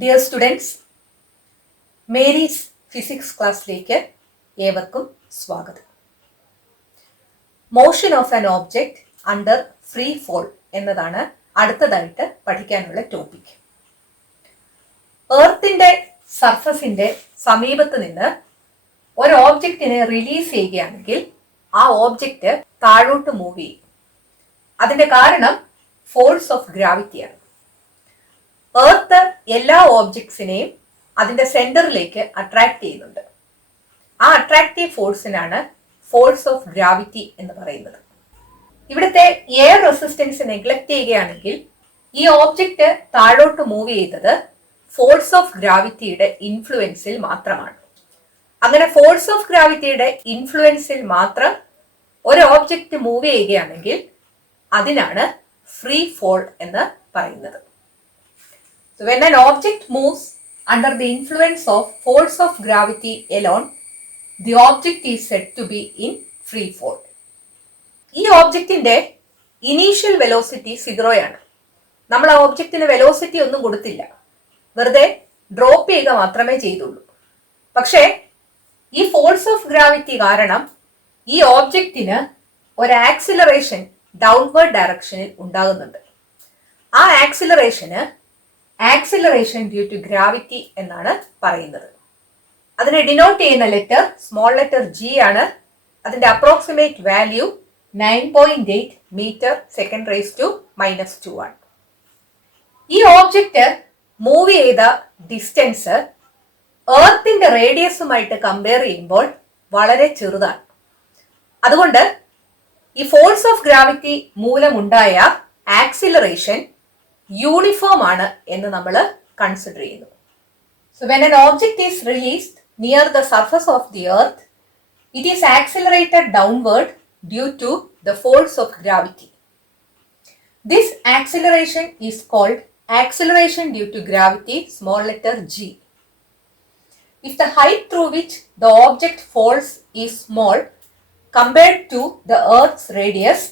Dear students, Mary's physics ക്ലാസ്സിലേക്ക് ഏവർക്കും സ്വാഗതം. Motion of an object under free fall എന്നതാണ് അടുത്തതായിട്ട് പഠിക്കാനുള്ള ടോപ്പിക്. എർത്തിന്റെ സർഫസിന്റെ സമീപത്ത് നിന്ന് ഒരു ഓബ്ജക്റ്റിനെ റിലീസ് ചെയ്യുകയാണെങ്കിൽ ആ ഓബ്ജക്റ്റ് താഴോട്ട് മൂവ് ചെയ്യും. അതിന്റെ കാരണം ഫോഴ്സ് ഓഫ് ഗ്രാവിറ്റിയാണ്. എർത്ത് എല്ലാ ഓബ്ജക്ട്സിനെയും അതിന്റെ സെന്ററിലേക്ക് അട്രാക്ട് ചെയ്യുന്നുണ്ട്. ആ അട്രാക്റ്റീവ് ഫോഴ്സിനാണ് ഫോഴ്സ് ഓഫ് ഗ്രാവിറ്റി എന്ന് പറയുന്നത്. ഇവിടുത്തെ എയർ റെസിസ്റ്റൻസ് നെഗ്ലക്ട് ചെയ്യുകയാണെങ്കിൽ ഈ ഓബ്ജക്റ്റ് താഴോട്ട് മൂവ് ചെയ്തത് ഫോഴ്സ് ഓഫ് ഗ്രാവിറ്റിയുടെ ഇൻഫ്ലുവൻസിൽ മാത്രമാണ്. അങ്ങനെ ഫോഴ്സ് ഓഫ് ഗ്രാവിറ്റിയുടെ ഇൻഫ്ലുവൻസിൽ മാത്രം ഒരു ഓബ്ജക്റ്റ് മൂവ് ചെയ്യുകയാണെങ്കിൽ അതിനാണ് ഫ്രീ ഫോൾ എന്ന് പറയുന്നത്. So when an object moves under the influence of force of gravity alone, the object is said to be in free fall. ഈ ഓബ്ജക്റ്റിന്റെ ഇനീഷ്യൽ വെലോസിറ്റി 0 ആണ്. നമ്മൾ ആ ഓബ്ജക്റ്റിന് വെലോസിറ്റി ഒന്നും കൊടുത്തില്ല, വെറുതെ ഡ്രോപ്പ് ചെയ്യുക മാത്രമേ ചെയ്തുള്ളൂ. പക്ഷേ ഈ ഫോഴ്സ് ഓഫ് ഗ്രാവിറ്റി കാരണം ഈ ഓബ്ജക്റ്റിന് ഒരു ആക്സിലറേഷൻ ഡൗൺവേർഡ് ഡയറക്ഷനിൽ ഉണ്ടാകുന്നുണ്ട്. ആ ആക്സിലറേഷൻ ഡ്യൂ ടു ഗ്രാവിറ്റി എന്നാണ് പറയുന്നത്. അതിനെ ഡിനോട്ട് ചെയ്യുന്ന ലെറ്റർ സ്മോൾ ലെറ്റർ ജി ആണ്. അതിന്റെ approximate value 9.8 metre second raise to -2 ആണ്. ഈ ഓബ്ജക്റ്റ് മൂവ് ചെയ്ത ഡിസ്റ്റൻസ് എർത്തിന്റെ റേഡിയസുമായിട്ട് കമ്പയർ ചെയ്യുമ്പോൾ വളരെ ചെറുതാണ്. അതുകൊണ്ട് ഈ ഫോഴ്സ് ഓഫ് ഗ്രാവിറ്റി മൂലമുണ്ടായ ആക്സിലറേഷൻ യൂണിഫോം ആണ് എന്ന് നമ്മൾ കൺസിഡർ ചെയ്യുന്നു. So when an object is released near the surface of the earth, it is accelerated downward due to the force of gravity. This acceleration is called acceleration due to gravity, small letter g. If the height through which the object falls is small compared to the earth's radius,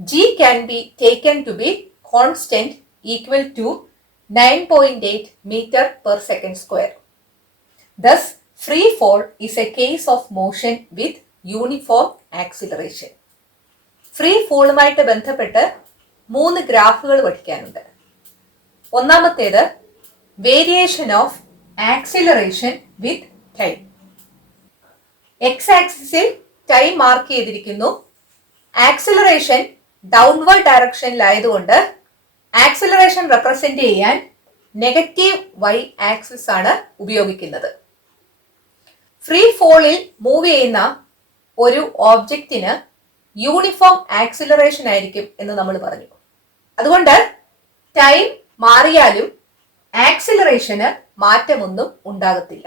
g can be taken to be constant equal to 9.8 meter per second square. Thus, free fall is a case of motion with uniform acceleration. Free ഫോളുമായിട്ട് ബന്ധപ്പെട്ട് 3 ഗ്രാഫുകൾ പഠിക്കാനുണ്ട്. ഒന്നാമത്തേത് variation of acceleration with time. X ആക്സിസിൽ time mark ചെയ്തിരിക്കുന്നു. Acceleration downward ഡയറക്ഷനിലായതുകൊണ്ട് acceleration represent ചെയ്യാൻ negative Y axis ആണ് ഉപയോഗിക്കുന്നത്. ഫ്രീ ഫോളിൽ മൂവ് ചെയ്യുന്ന ഒരു ഓബ്ജക്റ്റിന് യൂണിഫോം ആക്സിലറേഷൻ ആയിരിക്കും എന്ന് നമ്മൾ പറഞ്ഞു. അതുകൊണ്ട് ടൈം മാറിയാലും ആക്സിലറേഷന് മാറ്റമൊന്നും ഉണ്ടാകത്തില്ല.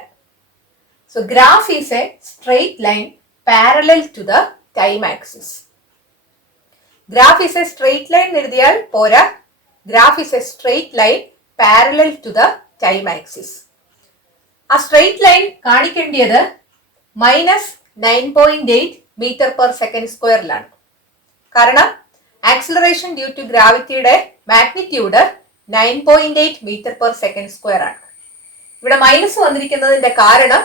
So graph is a straight line parallel to the time axis. Graph is a straight line എഴുതിയാൽ പോരാ, graph is a straight line parallel to the time axis. ആ സ്ട്രെയിറ്റ് ലൈൻ കാണിക്കേണ്ടത് -9.8 മീറ്റർ പെർ സെക്കൻഡ് സ്ക്വയറിലാണ്. കാരണം acceleration due to ഗ്രാവിറ്റിയുടെ magnitude 9.8 metre per second square ആണ്. ഇവിടെ minus വന്നിരിക്കുന്നതിന്റെ കാരണം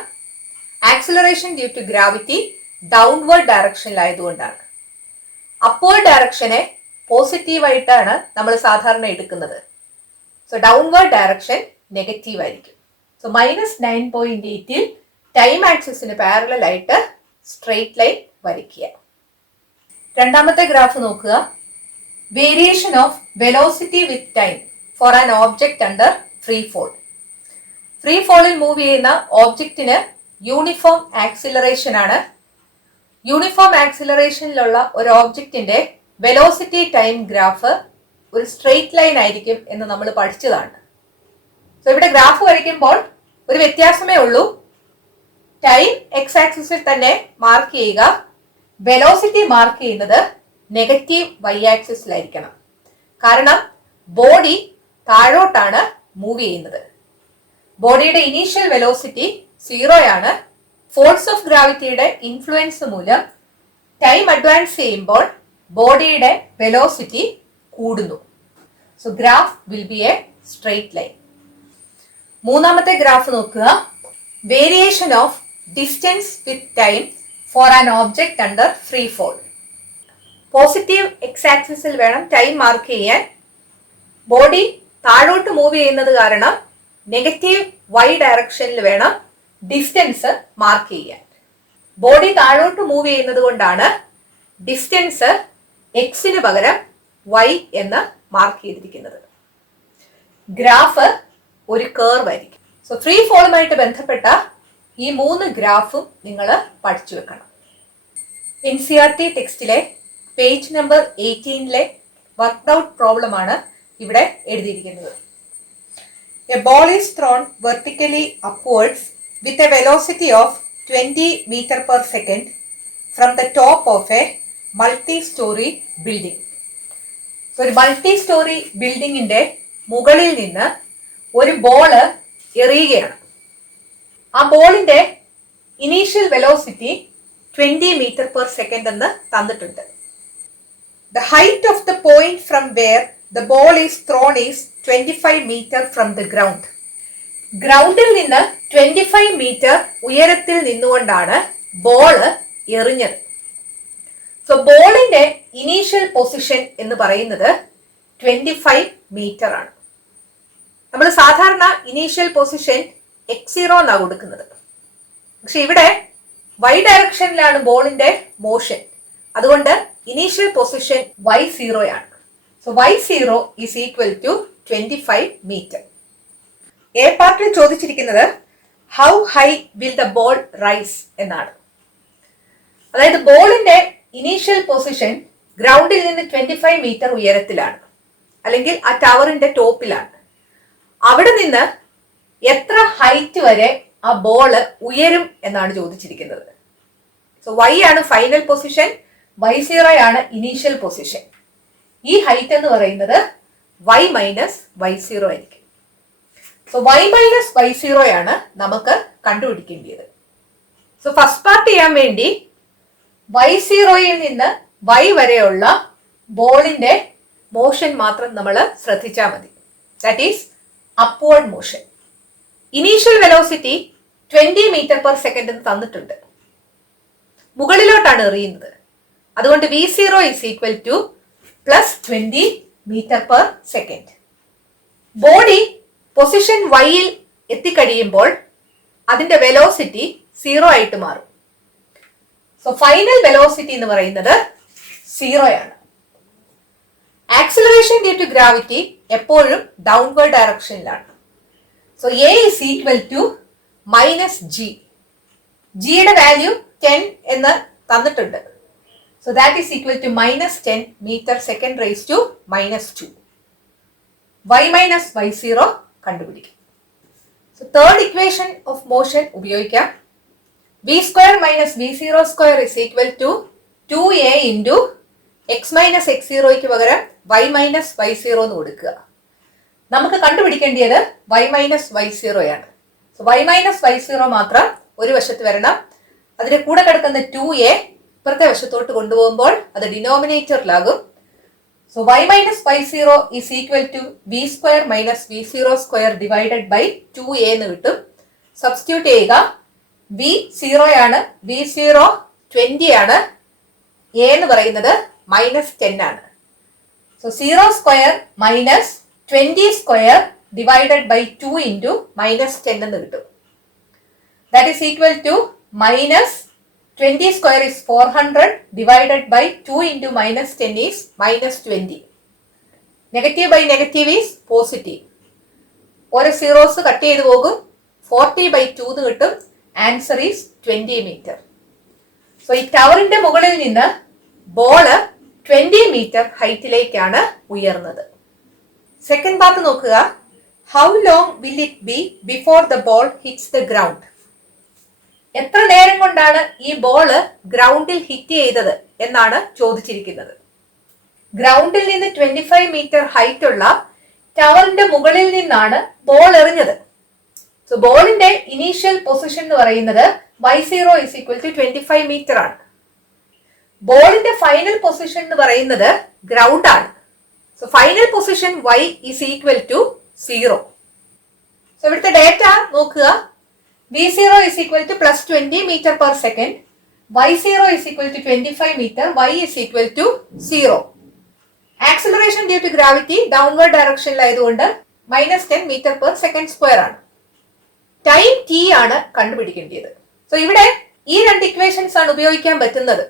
acceleration due to gravity downward ഡയറക്ഷനിലായതുകൊണ്ടാണ്. അപ്വേർഡ് ഡയറക്ഷനെ പോസിറ്റീവായിട്ടാണ് നമ്മൾ സാധാരണ എടുക്കുന്നത്. സോ ഡൗൺവേർഡ് ഡയറക്ഷൻ നെഗറ്റീവ് ആയിരിക്കും. സോ -9.8ൽ ടൈം ആക്സിസിന് പാരലൽ ആയിട്ട് സ്ട്രെയിറ്റ് ലൈൻ വരയ്ക്കുക. രണ്ടാമത്തെ ഗ്രാഫ് നോക്കുക. Variation of velocity with time for an object under free fall. Free ഫോളിൽ മൂവ് ചെയ്യുന്ന ഓബ്ജക്റ്റിന് യൂണിഫോം ആക്സിലറേഷൻ ആണ്. യൂണിഫോം ആക്സിലറേഷനിലുള്ള ഒരു ഓബ്ജക്റ്റിന്റെ വെലോസിറ്റി ടൈം ഗ്രാഫ് ഒരു സ്ട്രെയിറ്റ് ലൈൻ ആയിരിക്കും എന്ന് നമ്മൾ പഠിച്ചതാണ്. സോ ഇവിടെ ഗ്രാഫ് വരയ്ക്കുമ്പോൾ ഒരു വ്യത്യാസമേ ഉള്ളൂ. ടൈം എക്സ് ആക്സിസിൽ തന്നെ മാർക്ക് ചെയ്യുക. വെലോസിറ്റി മാർക്ക് ചെയ്യുന്നത് നെഗറ്റീവ് വൈ ആക്സിസിലായിരിക്കണം. കാരണം ബോഡി താഴോട്ടാണ് മൂവ് ചെയ്യുന്നത്. ബോഡിയുടെ ഇനീഷ്യൽ വെലോസിറ്റി 0 ആണ്. ഫോഴ്സ് ഓഫ് ഗ്രാവിറ്റിയുടെ ഇൻഫ്ലുവൻസ് മൂലം ടൈം അഡ്വാൻസ് ചെയ്യുമ്പോൾ ബോഡിയുടെ വെലോസിറ്റി കൂടുന്നു. So graph will be a straight line. മൂന്നാമത്തെ ഗ്രാഫ് നോക്കുക. Variation of distance with time for an object under free fall. Positive X ആക്സിസിൽ വേണം ടൈം മാർക്ക് ചെയ്യാൻ. ബോഡി താഴോട്ട് മൂവ് ചെയ്യുന്നത് കാരണം നെഗറ്റീവ് വൈ ഡയറക്ഷനിൽ വേണം ഡിസ്റ്റൻസ് മാർക്ക് ചെയ്യാൻ. ബോഡി താഴോട്ട് മൂവ് ചെയ്യുന്നത് കൊണ്ടാണ് ഡിസ്റ്റൻസ് എക്സിന് പകരം വൈ എന്ന് മാർക്ക് ചെയ്തിരിക്കുന്നത്. ഗ്രാഫ് ഒരു കേർവ് ആയിരിക്കും. സോ ഫ്രീ ഫോളുമായിട്ട് ബന്ധപ്പെട്ട ഈ 3 ഗ്രാഫും നിങ്ങൾ പഠിച്ചു വെക്കണം. NCERT ടെക്സ്റ്റിലെ page number 18 worked out problem ആണ് ഇവിടെ എഴുതിയിരിക്കുന്നത്. A ball is thrown vertically upwards with a velocity of 20 meter per second from the top of a multi-story building. ഒരു മൾട്ടി സ്റ്റോറി ബിൽഡിങ്ങിന്റെ മുകളിൽ നിന്ന് ഒരു ബോള് എറിയുകയാണ്. ആ ബോളിന്റെ initial velocity 20 meter per second എന്ന് തന്നിട്ടുണ്ട്. The height of the point from where the ball is thrown is 25 meter from the ground. ഗ്രൗണ്ടിൽ നിന്ന് 25 മീറ്റർ ഉയരത്തിൽ നിന്നുകൊണ്ടാണ് ബോള് എറിഞ്ഞത്. സോ ബോളിന്റെ ഇനീഷ്യൽ പൊസിഷൻ എന്ന് പറയുന്നത് 25 മീറ്റർ ആണ്. നമ്മൾ സാധാരണ ഇനീഷ്യൽ പൊസിഷൻ x0 എന്നാണ് കൊടുക്കുന്നത്. പക്ഷെ ഇവിടെ y ഡയറക്ഷനിലാണ് ബോളിന്റെ മോഷൻ. അതുകൊണ്ട് ഇനീഷ്യൽ പൊസിഷൻ y0 ആണ്. So y0 is equal to 25 metre. A പാർട്ടിൽ ചോദിച്ചിരിക്കുന്നത് how high will the ball rise എന്നാണ്. അതായത് ബോളിന്റെ ഇനീഷ്യൽ പൊസിഷൻ ഗ്രൗണ്ടിൽ നിന്ന് 25 മീറ്റർ ഉയരത്തിലാണ്, അല്ലെങ്കിൽ ആ ടവറിന്റെ ടോപ്പിലാണ്. അവിടെ നിന്ന് എത്ര ഹൈറ്റ് വരെ ആ ബോള് ഉയരും എന്നാണ് ചോദിച്ചിരിക്കുന്നത്. സോ y ആണ് ഫൈനൽ പൊസിഷൻ, y0 ആണ് ഇനീഷ്യൽ പൊസിഷൻ. ഈ ഹൈറ്റ് എന്ന് പറയുന്നത് y മൈനസ് y0 ആയിരിക്കും. സോ y മൈനസ് y0 ആണ് നമുക്ക് കണ്ടുപിടിക്കേണ്ടത്. സോ ഫസ്റ്റ് പാർട്ട് ചെയ്യാൻ വേണ്ടി y0യിൽ നിന്ന് y വരെയുള്ള ബോളിന്റെ മോഷൻ മാത്രം നമ്മൾ ശ്രദ്ധിച്ചാൽ മതി. That is upward motion. Initial velocity 20 metre per second എന്ന് തന്നിട്ടുണ്ട്. മുകളിലോട്ടാണ് എറിയുന്നത്. അതുകൊണ്ട് v0 is equal to plus 20 metre per second. Body position വൈയിൽ എത്തിക്കഴിയുമ്പോൾ അതിന്റെ വെലോസിറ്റി 0 ആയിട്ട് മാറും. സോ ഫൈനൽ വെലോസിറ്റി എന്ന് പറയുന്നത് 0 ആണ്. ആക്സിലറേഷൻ ഡ്യൂ ടു ഗ്രാവിറ്റി എപ്പോഴും ഡൗൺവേർഡ് ഡയറക്ഷനിലാണ്. So a is equal to minus g. ജിയുടെ വാല്യൂ 10 എന്ന് തന്നിട്ടുണ്ട്. So that is equal to minus 10 metre second raise to minus 2. y minus y0 കണ്ടുപിടിക്കും. So third equation of motion ഉപയോഗിക്കാം. v square minus v0 square is equal to 2a into x minus x0യ്ക്ക് പകരം y minus y0 എന്ന് കൊടുക്കുക. നമുക്ക് കണ്ടുപിടിക്കേണ്ടത് y minus y0 ആണ്. So y minus y0 മാത്രം ഒരു വശത്ത് വരണം. അതിന്റെ കൂടെ കിടക്കുന്ന 2a ഇപ്പുറത്തെ വശത്തോട്ട് കൊണ്ടുപോകുമ്പോൾ അത് ഡിനോമിനേറ്ററിലാകും. So y minus y0 is equal to v square minus v0 square divided by 2a എന്ന് കിട്ടും. സബ്സ്റ്റിറ്റ്യൂട്ട് ചെയ്യുക. v0 ആണ്, v0 20 ആണ്, a എന്ന് പറയുന്നത് മൈനസ് 10 ആണ്. So 0 square minus 20 square divided by 2 into minus 10 എന്ന് കിട്ടും. That is equal to minus 20 square is 400 divided by 2 into minus 10 is minus 20. Negative by negative is positive. ഓരോ zeros cut ചെയ്ത് പോകും. 40 by 2 എന്ന് കിട്ടും. Answer is 20 metre. സോ ഈ ടവറിന്റെ മുകളിൽ നിന്ന് ബോള് 20 മീറ്റർ ഹൈറ്റിലേക്കാണ് ഉയർന്നത്. സെക്കൻഡ് പാർട്ട് നോക്കുക. How long will it be before the ball hits the ground? എത്ര നേരം കൊണ്ടാണ് ഈ ബോള് ഗ്രൗണ്ടിൽ ഹിറ്റ് ചെയ്തത് എന്നാണ് ചോദിച്ചിരിക്കുന്നത്. ഗ്രൗണ്ടിൽ നിന്ന് 25 മീറ്റർ ഹൈറ്റ് ഉള്ള ടവറിന്റെ മുകളിൽ നിന്നാണ് ബോൾ എറിഞ്ഞത്. സോ ബോളിന്റെ ഇനീഷ്യൽ പൊസിഷൻ എന്ന് പറയുന്നത് y0 is equal to 25 metre ആണ്. ബോളിന്റെ ഫൈനൽ പൊസിഷൻ എന്ന് പറയുന്നത് ഗ്രൗണ്ട് ആണ്. So final position y is equal to 0. So ഇവിടുത്തെ ഡേറ്റ നോക്കുക. V0 is equal to plus 20 meter per second. Y0 is equal to 25 meter. Y is equal to 0. Acceleration due to gravity downward direction ആയതുകൊണ്ട് -10 meter per second square ആണ്. Time t ആണ് കണ്ടുപിടിക്കേണ്ടത്. So ഇവിടെ ഈ രണ്ട് equations ആണ് ഉപയോഗിക്കാൻ പറ്റുന്നത്.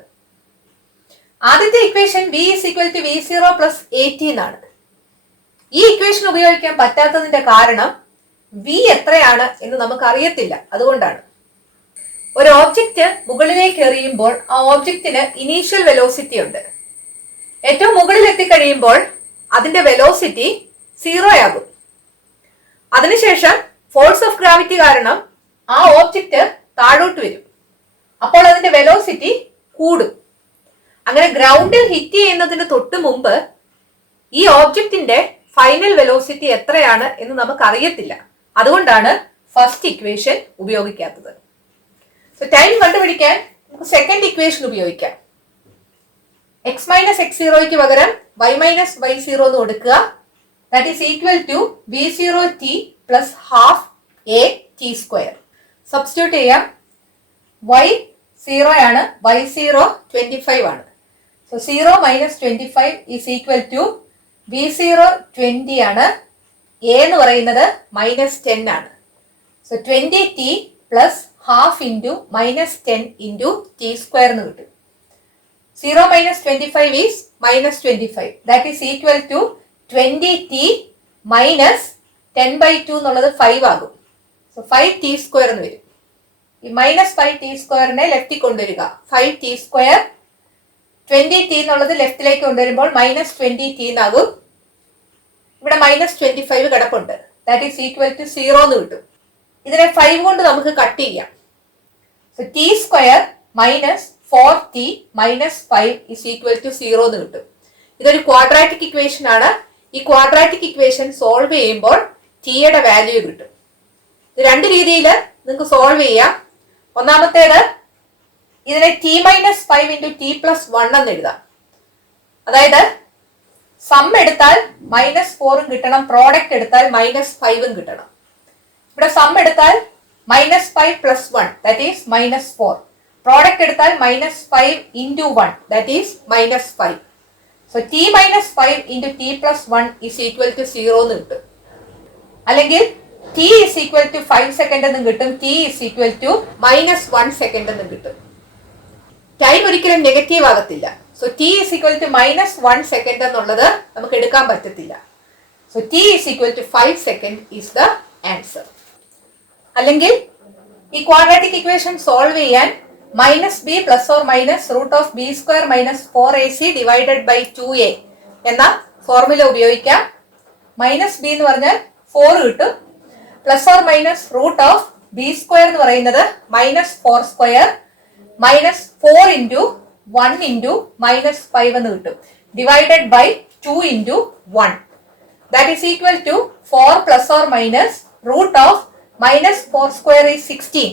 ആദ്യത്തെ equation v is equal to v0 plus 18 ആണ്. ഈ ഇക്വേഷൻ ഉപയോഗിക്കാൻ പറ്റാത്തതിന്റെ കാരണം v എത്രയാണ് എന്ന് നമുക്ക് അറിയത്തില്ല, അതുകൊണ്ടാണ്. ഒരു ഓബ്ജക്റ്റ് മുകളിലേക്ക് എറിയുമ്പോൾ ആ ഓബ്ജക്റ്റിന് ഇനീഷ്യൽ വെലോസിറ്റി ഉണ്ട്. ഏറ്റവും മുകളിൽ എത്തിക്കഴിയുമ്പോൾ അതിന്റെ വെലോസിറ്റി 0 ആകും. അതിനുശേഷം ഫോഴ്സ് ഓഫ് ഗ്രാവിറ്റി കാരണം ആ ഓബ്ജക്റ്റ് താഴോട്ട് വരും. അപ്പോൾ അതിന്റെ വെലോസിറ്റി കൂടും. അങ്ങനെ ഗ്രൗണ്ടിൽ ഹിറ്റ് ചെയ്യുന്നതിന് തൊട്ട് മുമ്പ് ഈ ഓബ്ജക്റ്റിന്റെ ഫൈനൽ വെലോസിറ്റി എത്രയാണ് എന്ന് നമുക്ക് അറിയത്തില്ല. അതുകൊണ്ടാണ് ഫസ്റ്റ് ഇക്വേഷൻ ഉപയോഗിക്കാത്തത്. സോ ടൈം കണ്ടുപിടിക്കാൻ നമുക്ക് സെക്കൻഡ് ഇക്വേഷൻ ഉപയോഗിക്കാം. x മൈനസ് x0ക്ക് പകരം y മൈനസ് y0 എന്ന് കൊടുക്കുക. That is equal to v0t plus half a t square. Substitute ചെയ്യാം. y 0 ആണ്, y0 25 ആണ്. So 0 minus 25 is equal to v0 20 ആണ്. a എന്ന് പറയുന്നത് -10 ആണ്. So 20t plus half into -10 into T square എന്ന് കിട്ടും. 0 minus 25 is minus 25. That is equal to 20t minus 10/2 എന്നുള്ളത് 5 ആകും. സോ 5t സ്ക്വയർ എന്ന് വരും. ഈ -5t സ്ക്വയറിനെ ലെഫ്റ്റിൽ കൊണ്ടുവരിക. 5t സ്ക്വയർ 20t എന്നുള്ളത് ലെഫ്റ്റിലേക്ക് കൊണ്ടുവരുമ്പോൾ -20t എന്നാകും. ഇവിടെ -25 കിടപ്പുണ്ട്. ദാറ്റ് ഈസ് ഈക്വൽ ടു 0 എന്ന് കിട്ടും. ഇതിനെ 5 കൊണ്ട് നമുക്ക് കട്ട് ചെയ്യാം. So t square minus 4t minus 5 is equal to 0 എന്ന് കിട്ടും. ഇതൊരു ക്വാഡ്രാറ്റിക് ഇക്വേഷൻ ആണ്. ഈ ക്വാഡ്രാറ്റിക് ഇക്വേഷൻ സോൾവ് ചെയ്യുമ്പോൾ ടിയുടെ വാല്യൂ കിട്ടും. ഇത് രണ്ട് രീതിയിൽ നിങ്ങൾക്ക് സോൾവ് ചെയ്യാം. ഒന്നാമത്തേത് ഇതിനെ t minus 5 into t plus 1 എന്ന് എഴുതാം. അതായത് സം എടുത്താൽ -4 കിട്ടണം, പ്രോഡക്റ്റ് എടുത്താൽ -5 കിട്ടണം. ഇവിടെ സം എടുത്താൽ -5 പ്ലസ് 1 ദാറ്റ് ഈസ് -4. പ്രോഡക്റ്റ് എടുത്താൽ -5 into 1 that is -5. So t minus 5 into t plus 1 is equal to 0 എന്ന് കിട്ടും. അല്ലെങ്കിൽ t is equal to 5 second എന്നും കിട്ടും. t is equal to -1 second എന്നും കിട്ടും. ടൈം ഒരിക്കലും നെഗറ്റീവ് ആകത്തില്ല. So t is equal to -1 second എന്നുള്ളത് നമുക്ക് എടുക്കാൻ പറ്റത്തില്ല. So t is equal to 5 second is the answer. അല്ലെങ്കിൽ ഈ ക്വാഡ്രാറ്റിക് ഇക്വേഷൻ സോൾവ് ചെയ്യാൻ -b plus or minus root of b square minus 4ac divided by 2a എന്ന formula ഉപയോഗിക്കാം. -b എന്ന് പറഞ്ഞാൽ 4 കിട്ടും. Plus or minus root of b square എന്ന് പറയുന്നത് -4 സ്ക്വയർ മൈനസ് 4 ഇൻറ്റു 1 ഇൻറ്റു -5 എന്ന് കിട്ടും. Divided by 2 into 1 that is equal to 4 plus or minus root of -4 square is 16.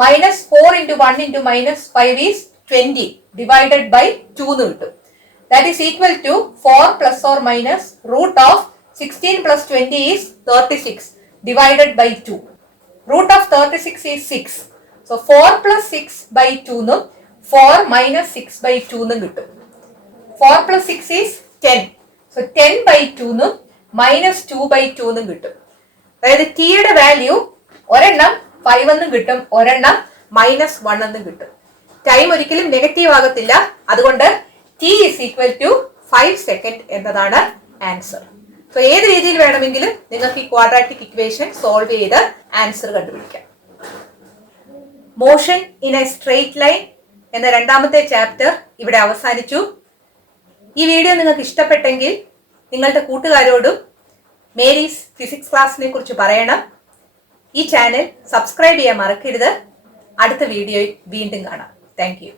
-4 into 1 into -5 is 20 divided by 2 എന്ന് കിട്ടും. That is equal to 4 plus or minus root of 16 plus 20 is 36 divided by 2. Root of 36 is 6. So 4 plus 6 by 2 എന്നും 4 minus 6 by 2 എന്നും കിട്ടും. 4 plus 6 is 10. So 10 by 2 എന്നും -2 by 2 എന്നും കിട്ടും. അതായത് ടിയുടെ വാല്യൂ ഒരെണ്ണം 5 എന്നും കിട്ടും, ഒരെണ്ണം -1 എന്നും കിട്ടും. ടൈം ഒരിക്കലും നെഗറ്റീവ് ആകത്തില്ല. അതുകൊണ്ട് t is equal to 5 second എന്നതാണ് ആൻസർ. സോ ഏത് രീതിയിൽ വേണമെങ്കിലും നിങ്ങൾക്ക് ഈ ക്വാഡ്രാറ്റിക് ഇക്വേഷൻ സോൾവ് ചെയ്ത് ആൻസർ കണ്ടുപിടിക്കാം. Motion in a straight line എന്ന രണ്ടാമത്തെ ചാപ്റ്റർ ഇവിടെ അവസാനിച്ചു. ഈ വീഡിയോ നിങ്ങൾക്ക് ഇഷ്ടപ്പെട്ടെങ്കിൽ നിങ്ങളുടെ കൂട്ടുകാരോടും മേരീസ് ഫിസിക്സ് ക്ലാസ്സിനെ കുറിച്ച് പറയണം. ഈ ചാനൽ സബ്സ്ക്രൈബ് ചെയ്യാൻ മറക്കരുത്. അടുത്ത വീഡിയോയിൽ വീണ്ടും കാണാം. Thank you.